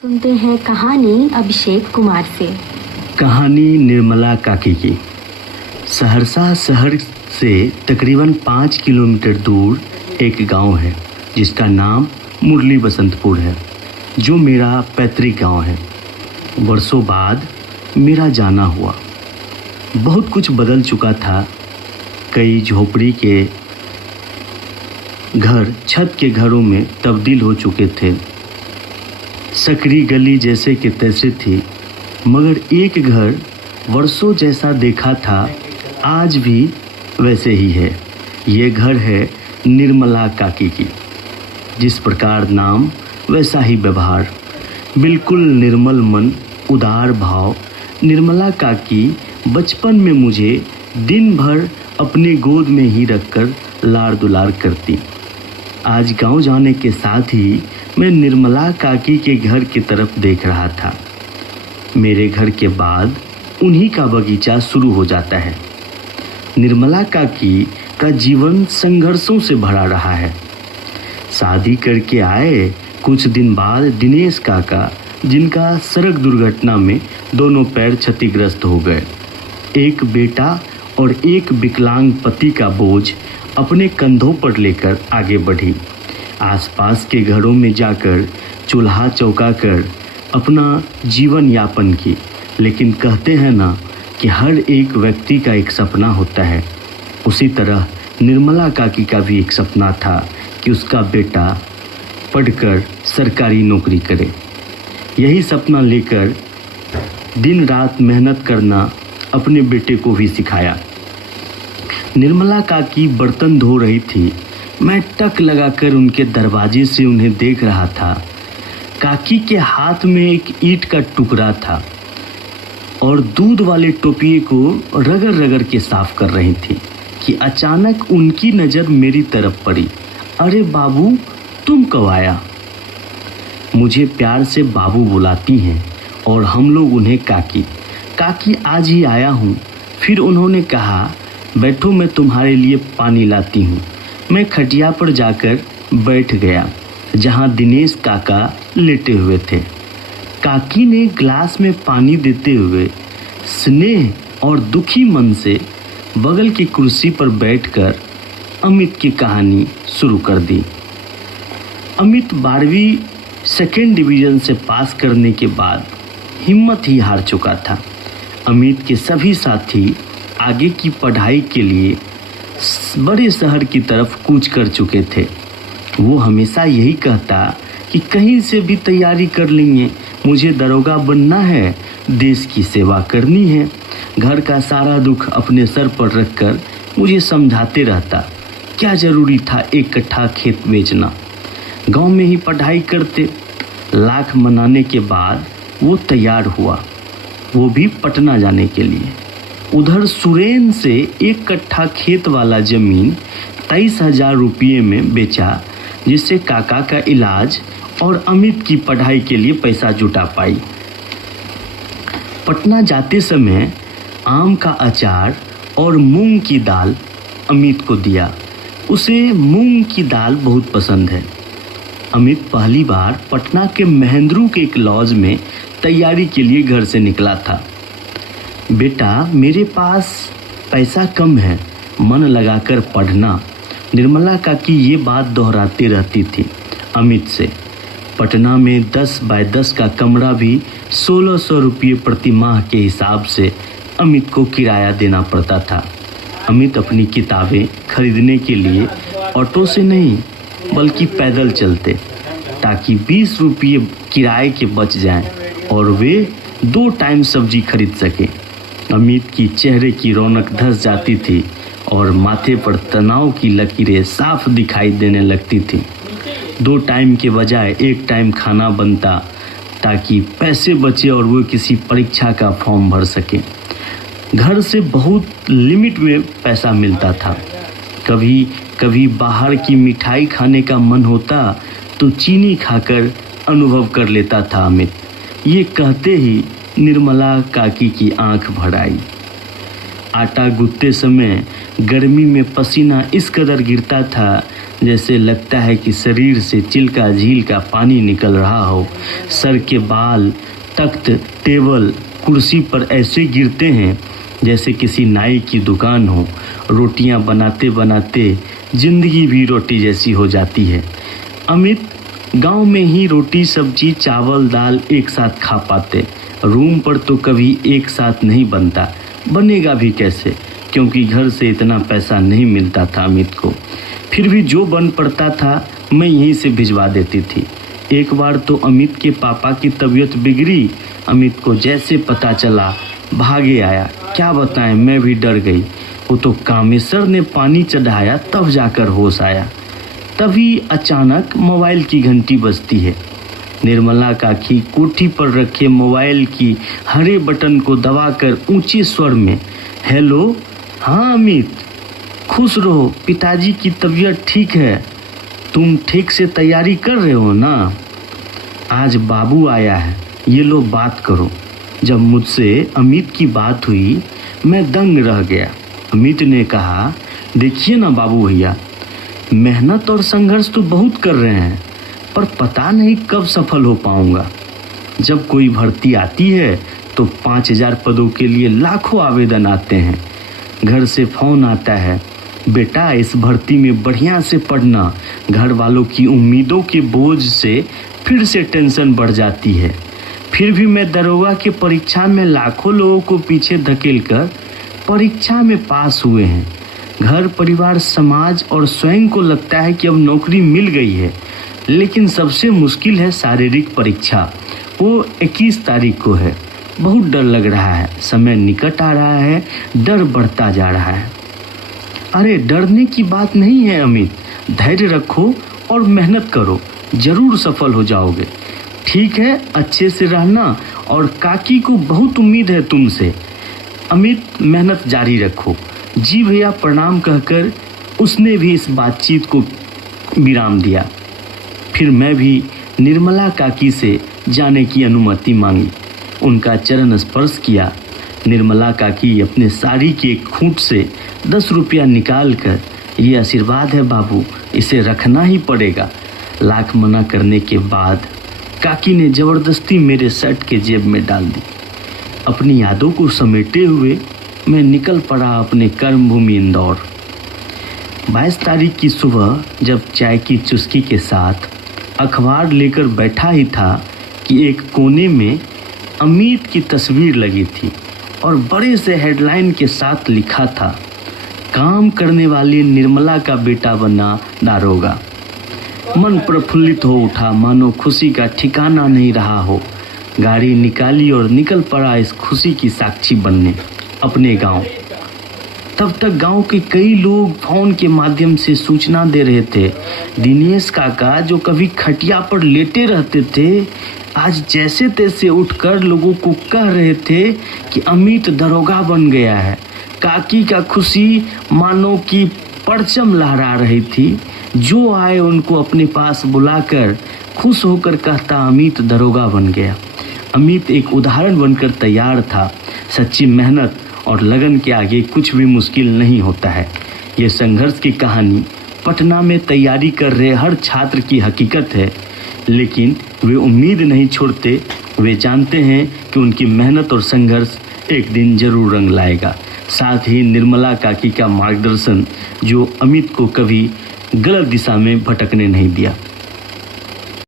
सुनते हैं कहानी अभिषेक कुमार से। कहानी निर्मला काकी की। सहरसा शहर से तकरीबन 5 किलोमीटर दूर एक गांव है जिसका नाम मुरली बसंतपुर है, जो मेरा पैतृक गांव है। वर्षों बाद मेरा जाना हुआ। बहुत कुछ बदल चुका था। कई झोपड़ी के घर छत के घरों में तब्दील हो चुके थे। सकरी गली जैसे कि तैसे थी, मगर एक घर वर्षों जैसा देखा था आज भी वैसे ही है। ये घर है निर्मला काकी की। जिस प्रकार नाम वैसा ही व्यवहार, बिल्कुल निर्मल मन, उदार भाव। निर्मला काकी बचपन में मुझे दिन भर अपने गोद में ही रखकर लाड़ दुलार करती। आज गांव जाने के साथ ही मैं निर्मला काकी के घर की तरफ देख रहा था। मेरे घर के बाद उन्हीं का बगीचा शुरू हो जाता है। निर्मला काकी का जीवन संघर्षों से भरा रहा है। शादी करके आए कुछ दिन बाद दिनेश काका, जिनका सड़क दुर्घटना में दोनों पैर क्षतिग्रस्त हो गए। एक बेटा और एक विकलांग पति का बोझ अपने कंधों पर लेकर आगे बढ़ी। आसपास के घरों में जाकर चूल्हा चौका कर अपना जीवन यापन की। लेकिन कहते हैं ना कि हर एक व्यक्ति का एक सपना होता है, उसी तरह निर्मला काकी का भी एक सपना था कि उसका बेटा पढ़कर सरकारी नौकरी करे। यही सपना लेकर दिन रात मेहनत करना अपने बेटे को भी सिखाया। निर्मला काकी बर्तन धो रही थी। मैं टक लगाकर उनके दरवाजे से उन्हें देख रहा था। काकी के हाथ में एक ईंट का टुकड़ा था और दूध वाले टोपिये को रगड़ रगड़ के साफ कर रही थी कि अचानक उनकी नज़र मेरी तरफ पड़ी। अरे बाबू, तुम कब आया? मुझे प्यार से बाबू बुलाती हैं और हम लोग उन्हें काकी। काकी, आज ही आया हूँ। फिर उन्होंने कहा, बैठो, मैं तुम्हारे लिए पानी लाती हूँ। मैं खटिया पर जाकर बैठ गया जहाँ दिनेश काका लेटे हुए थे। काकी ने ग्लास में पानी देते हुए स्नेह और दुखी मन से बगल की कुर्सी पर बैठकर अमित की कहानी शुरू कर दी। अमित 12वीं सेकेंड डिवीज़न से पास करने के बाद हिम्मत ही हार चुका था। अमित के सभी साथी आगे की पढ़ाई के लिए बड़े शहर की तरफ कूच कर चुके थे। वो हमेशा यही कहता कि कहीं से भी तैयारी कर लेंगे, मुझे दरोगा बनना है, देश की सेवा करनी है। घर का सारा दुख अपने सर पर रखकर मुझे समझाते रहता। क्या जरूरी था एक कट्ठा खेत बेचना, गांव में ही पढ़ाई करते। लाख मनाने के बाद वो तैयार हुआ, वो भी पटना जाने के लिए। उधर सुरेन से 1 कट्ठा खेत वाला जमीन 23,000 रुपये में बेचा, जिससे काका का इलाज और अमित की पढ़ाई के लिए पैसा जुटा पाई। पटना जाते समय आम का अचार और मूंग की दाल अमित को दिया। उसे मूंग की दाल बहुत पसंद है। अमित पहली बार पटना के महेंद्रू के एक लॉज में तैयारी के लिए घर से निकला था। बेटा, मेरे पास पैसा कम है, मन लगाकर पढ़ना। निर्मला काकी ये बात दोहराती रहती थी अमित से। पटना में 10 बाय 10 का कमरा भी 1600 रुपये प्रति माह के हिसाब से अमित को किराया देना पड़ता था। अमित अपनी किताबें खरीदने के लिए ऑटो से नहीं बल्कि पैदल चलते, ताकि 20 रुपये किराए के बच जाएं और वे 2 टाइम सब्जी खरीद सकें। अमित की चेहरे की रौनक धस जाती थी और माथे पर तनाव की लकीरें साफ दिखाई देने लगती थी। 2 टाइम के बजाय 1 टाइम खाना बनता, ताकि पैसे बचे और वो किसी परीक्षा का फॉर्म भर सके। घर से बहुत लिमिट में पैसा मिलता था। कभी कभी बाहर की मिठाई खाने का मन होता तो चीनी खाकर अनुभव कर लेता था अमित। ये कहते ही निर्मला काकी की आंख भर आई। आटा गूंथते समय गर्मी में पसीना इस कदर गिरता था जैसे लगता है कि शरीर से चिल्का झील का पानी निकल रहा हो। सर के बाल तख्त, टेबल, कुर्सी पर ऐसे गिरते हैं जैसे किसी नाई की दुकान हो। रोटियां बनाते बनाते जिंदगी भी रोटी जैसी हो जाती है। अमित गांव में ही रोटी सब्जी चावल दाल एक साथ खा पाते। रूम पर तो कभी एक साथ नहीं बनता, बनेगा भी कैसे, क्योंकि घर से इतना पैसा नहीं मिलता था अमित को। फिर भी जो बन पड़ता था मैं यहीं से भिजवा देती थी। एक बार तो अमित के पापा की तबीयत बिगड़ी। अमित को जैसे पता चला भागे आया। क्या बताएं, मैं भी डर गई। वो तो कामेश्वर ने पानी चढ़ाया तब जाकर होश आया। तभी अचानक मोबाइल की घंटी बजती है। निर्मला काकी कोठी पर रखे मोबाइल की हरे बटन को दबाकर ऊंचे स्वर में, हेलो, हाँ अमित, खुश रहो, पिताजी की तबीयत ठीक है, तुम ठीक से तैयारी कर रहे हो ना? आज बाबू आया है, ये लो बात करो। जब मुझसे अमित की बात हुई मैं दंग रह गया। अमित ने कहा, देखिए ना बाबू भैया, मेहनत और संघर्ष तो बहुत कर रहे हैं, पर पता नहीं कब सफल हो पाऊंगा। जब कोई भर्ती आती है तो 5000 पदों के लिए लाखों आवेदन आते हैं। घर से फोन आता है, बेटा इस भर्ती में बढ़िया से पढ़ना। घर वालों की उम्मीदों के बोझ से फिर से टेंशन बढ़ जाती है। फिर भी मैं दरोगा की परीक्षा में लाखों लोगों को पीछे धकेलकर परीक्षा में पास हुए हैं। घर परिवार समाज और स्वयं को लगता है कि अब नौकरी मिल गई है। लेकिन सबसे मुश्किल है शारीरिक परीक्षा, वो 21 तारीख को है। बहुत डर लग रहा है, समय निकट आ रहा है, डर बढ़ता जा रहा है। अरे डरने की बात नहीं है अमित, धैर्य रखो और मेहनत करो, जरूर सफल हो जाओगे। ठीक है, अच्छे से रहना, और काकी को बहुत उम्मीद है तुमसे। अमित मेहनत जारी रखो। जी भैया प्रणाम कहकर उसने भी इस बातचीत को विराम दिया। फिर मैं भी निर्मला काकी से जाने की अनुमति मांगी, उनका चरण स्पर्श किया। निर्मला काकी अपने साड़ी के एक खूंट से 10 रुपया निकाल कर, ये आशीर्वाद है बाबू, इसे रखना ही पड़ेगा। लाख मना करने के बाद काकी ने जबरदस्ती मेरे शर्ट के जेब में डाल दी। अपनी यादों को समेटे हुए मैं निकल पड़ा अपने कर्मभूमि इंदौर। 22 तारीख की सुबह जब चाय की चुस्की के साथ अखबार लेकर बैठा ही था कि एक कोने में अमित की तस्वीर लगी थी और बड़े से हेडलाइन के साथ लिखा था, काम करने वाली निर्मला का बेटा बना दारोगा। मन प्रफुल्लित हो उठा, मानो खुशी का ठिकाना नहीं रहा हो। गाड़ी निकाली और निकल पड़ा इस खुशी की साक्षी बनने अपने गांव। तब तक गांव के कई लोग फोन के माध्यम से सूचना दे रहे थे। दिनेश काका जो कभी खटिया पर लेटे रहते थे, आज जैसे तैसे उठकर लोगों को कह रहे थे कि अमित दरोगा बन गया है। काकी का खुशी मानो कि परचम लहरा रही थी। जो आए उनको अपने पास बुलाकर खुश होकर कहता, अमित दरोगा बन गया। अमित एक उदाहरण बनकर तैयार था। सच्ची मेहनत और लगन के आगे कुछ भी मुश्किल नहीं होता है। ये संघर्ष की कहानी पटना में तैयारी कर रहे हर छात्र की हकीकत है। लेकिन वे उम्मीद नहीं छोड़ते। वे जानते हैं कि उनकी मेहनत और संघर्ष एक दिन जरूर रंग लाएगा। साथ ही निर्मला काकी का मार्गदर्शन जो अमित को कभी गलत दिशा में भटकने नहीं दिया।